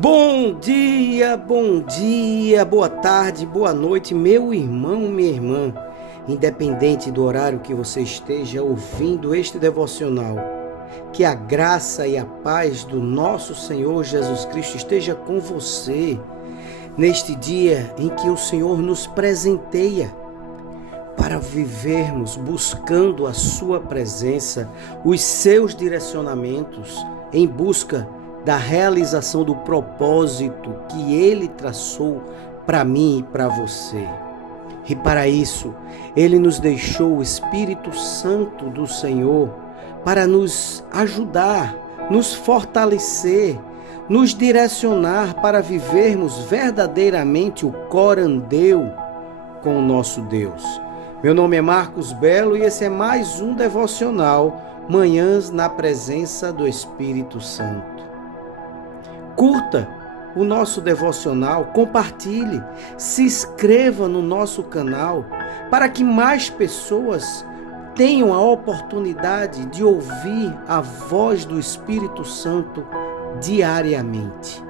Bom dia, boa tarde, boa noite, meu irmão, minha irmã. Independente do horário que você esteja ouvindo este devocional, que a graça e a paz do nosso Senhor Jesus Cristo esteja com você neste dia em que o Senhor nos presenteia para vivermos buscando a sua presença, os seus direcionamentos, em busca da realização do propósito que Ele traçou para mim e para você. E para isso, Ele nos deixou o Espírito Santo do Senhor para nos ajudar, nos fortalecer, nos direcionar para vivermos verdadeiramente o corandeu com o nosso Deus. Meu nome é Marcos Belo e esse é mais um devocional, Manhãs na Presença do Espírito Santo. Curta o nosso devocional, compartilhe, se inscreva no nosso canal para que mais pessoas tenham a oportunidade de ouvir a voz do Espírito Santo diariamente.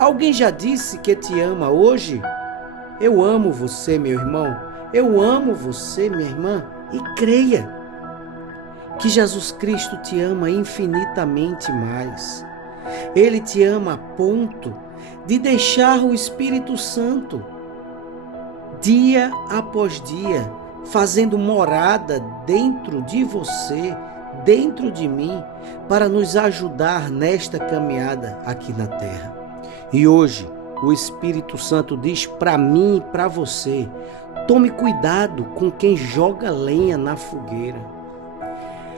Alguém já disse que te ama hoje? Eu amo você, meu irmão. Eu amo você, minha irmã. E creia que Jesus Cristo te ama infinitamente mais. Ele te ama a ponto de deixar o Espírito Santo dia após dia, fazendo morada dentro de você, dentro de mim, para nos ajudar nesta caminhada aqui na terra. E hoje, o Espírito Santo diz para mim e para você: tome cuidado com quem joga lenha na fogueira.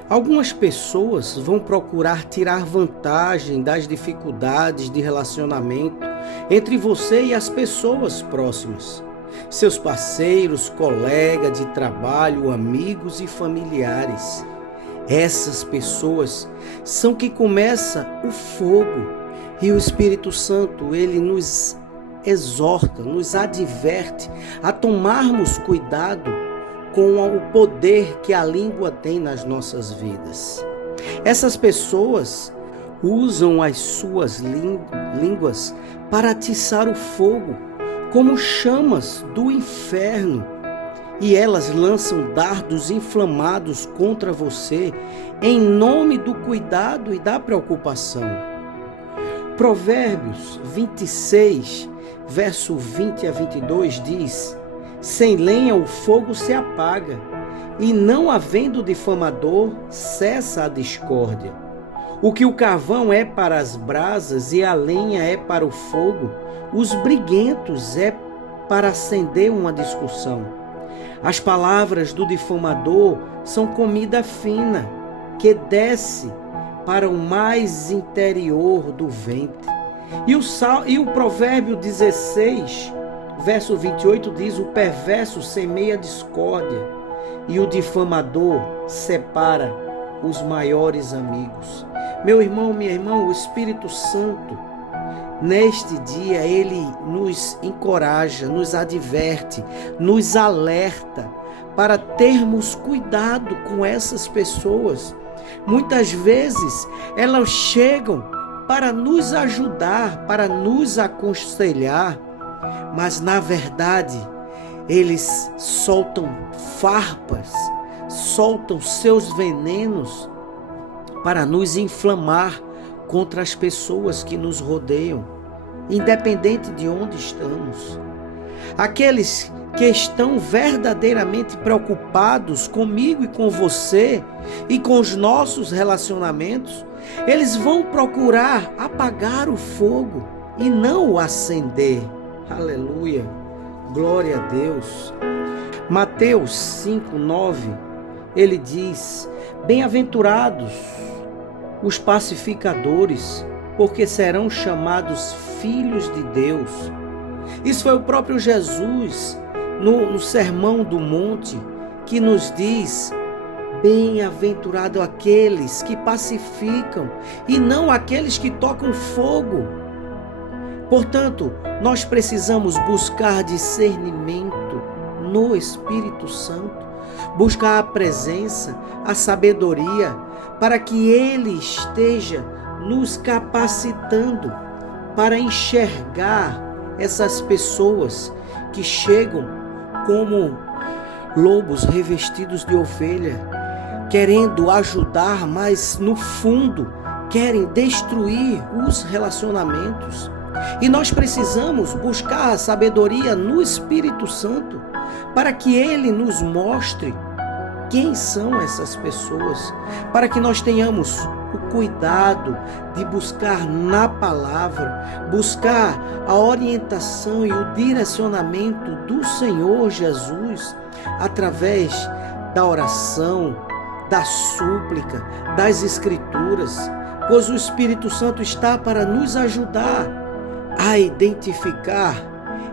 Algumas pessoas vão procurar tirar vantagem das dificuldades de relacionamento entre você e as pessoas próximas, seus parceiros, colegas de trabalho, amigos e familiares. Essas pessoas são que começa o fogo e o Espírito Santo, ele nos exorta, nos adverte a tomarmos cuidado com o poder que a língua tem nas nossas vidas. Essas pessoas usam as suas línguas para atiçar o fogo, como chamas do inferno, e elas lançam dardos inflamados contra você em nome do cuidado e da preocupação. Provérbios 26, verso 20 a 22 diz: sem lenha o fogo se apaga, e não havendo difamador, cessa a discórdia. O que o carvão é para as brasas e a lenha é para o fogo, os briguentos é para acender uma discussão. As palavras do difamador são comida fina, que desce para o mais interior do ventre. E o provérbio 16, verso 28 diz: o perverso semeia discórdia e o difamador separa os maiores amigos. Meu irmão, minha irmã, o Espírito Santo, neste dia, ele nos encoraja, nos adverte, nos alerta para termos cuidado com essas pessoas. Muitas vezes elas chegam para nos ajudar, para nos aconselhar, mas na verdade eles soltam farpas, soltam seus venenos para nos inflamar contra as pessoas que nos rodeiam, independente de onde estamos. Aqueles que estão verdadeiramente preocupados comigo e com você e com os nossos relacionamentos, eles vão procurar apagar o fogo e não o acender. Aleluia, glória a Deus. Mateus 5:9, ele diz: bem-aventurados os pacificadores, porque serão chamados filhos de Deus. Isso foi o próprio Jesus no Sermão do Monte que nos diz: bem-aventurado aqueles que pacificam e não aqueles que tocam fogo. Portanto, nós precisamos buscar discernimento no Espírito Santo, buscar a presença, a sabedoria, para que Ele esteja nos capacitando para enxergar essas pessoas que chegam como lobos revestidos de ovelha, querendo ajudar, mas no fundo querem destruir os relacionamentos. E nós precisamos buscar a sabedoria no Espírito Santo para que Ele nos mostre quem são essas pessoas, para que nós tenhamos o cuidado de buscar na palavra, buscar a orientação e o direcionamento do Senhor Jesus através da oração, da súplica, das Escrituras, pois o Espírito Santo está para nos ajudar a identificar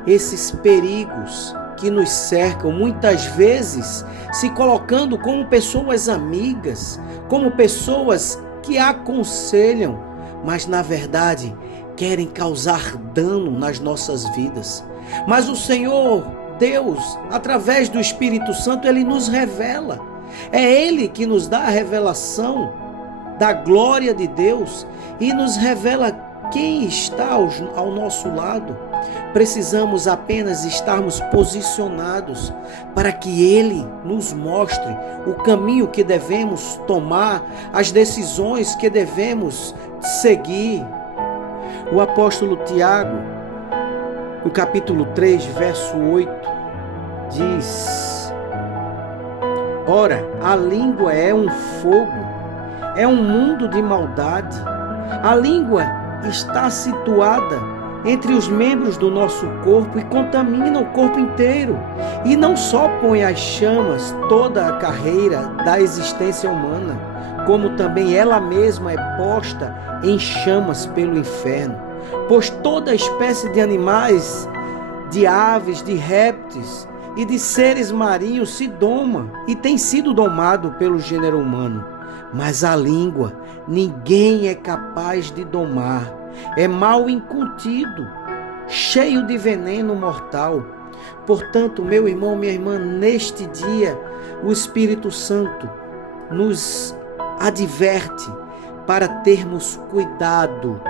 esses perigos que nos cercam, muitas vezes se colocando como pessoas amigas, como pessoas que aconselham, mas na verdade querem causar dano nas nossas vidas. Mas o Senhor Deus, através do Espírito Santo, Ele nos revela. É Ele que nos dá a revelação da glória de Deus e nos revela quem está ao nosso lado. Precisamos apenas estarmos posicionados para que Ele nos mostre o caminho que devemos tomar, as decisões que devemos seguir. O apóstolo Tiago, no capítulo 3, verso 8, diz: ora, a língua é um fogo, é um mundo de maldade. A língua está situada entre os membros do nosso corpo e contamina o corpo inteiro. E não só põe às chamas toda a carreira da existência humana, como também ela mesma é posta em chamas pelo inferno. Pois toda espécie de animais, de aves, de répteis e de seres marinhos se doma e tem sido domado pelo gênero humano. Mas a língua ninguém é capaz de domar. É mal incontido, cheio de veneno mortal. Portanto, meu irmão, minha irmã, neste dia, o Espírito Santo nos adverte para termos cuidado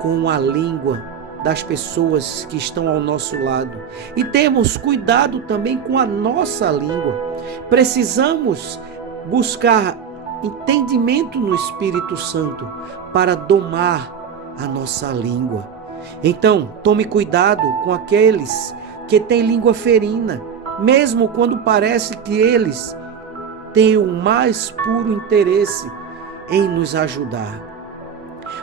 com a língua das pessoas que estão ao nosso lado. E temos cuidado também com a nossa língua. Precisamos buscar entendimento no Espírito Santo para domar a nossa língua. Então, tome cuidado com aqueles que têm língua ferina, mesmo quando parece que eles têm o mais puro interesse em nos ajudar.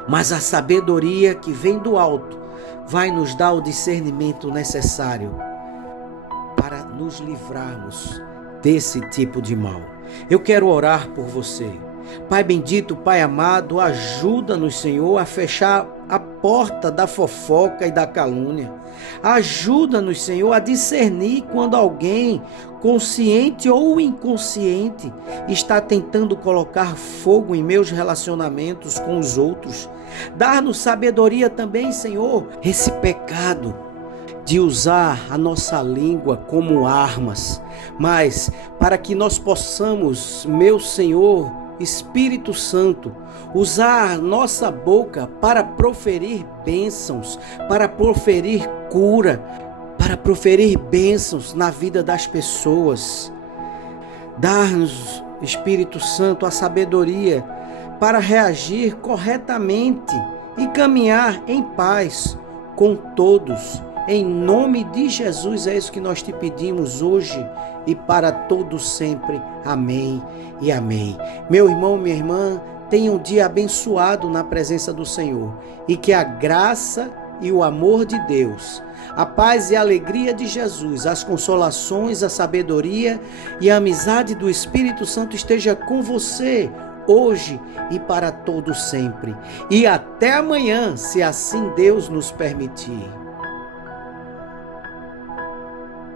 Mas a sabedoria que vem do alto vai nos dar o discernimento necessário para nos livrarmos desse tipo de mal. Eu quero orar por você. Pai bendito, Pai amado, ajuda-nos, Senhor, a fechar a porta da fofoca e da calúnia. Ajuda-nos, Senhor, a discernir quando alguém, consciente ou inconsciente, está tentando colocar fogo em meus relacionamentos com os outros. Dá-nos sabedoria também, Senhor, esse pecado de usar a nossa língua como armas, mas para que nós possamos, meu Senhor, Espírito Santo, usar nossa boca para proferir bênçãos, para proferir cura, para proferir bênçãos na vida das pessoas. Dar-nos, Espírito Santo, a sabedoria para reagir corretamente e caminhar em paz com todos. Em nome de Jesus, é isso que nós te pedimos hoje e para todos sempre. Amém e amém. Meu irmão, minha irmã, tenha um dia abençoado na presença do Senhor e que a graça e o amor de Deus, a paz e a alegria de Jesus, as consolações, a sabedoria e a amizade do Espírito Santo esteja com você hoje e para todos sempre. E até amanhã, se assim Deus nos permitir.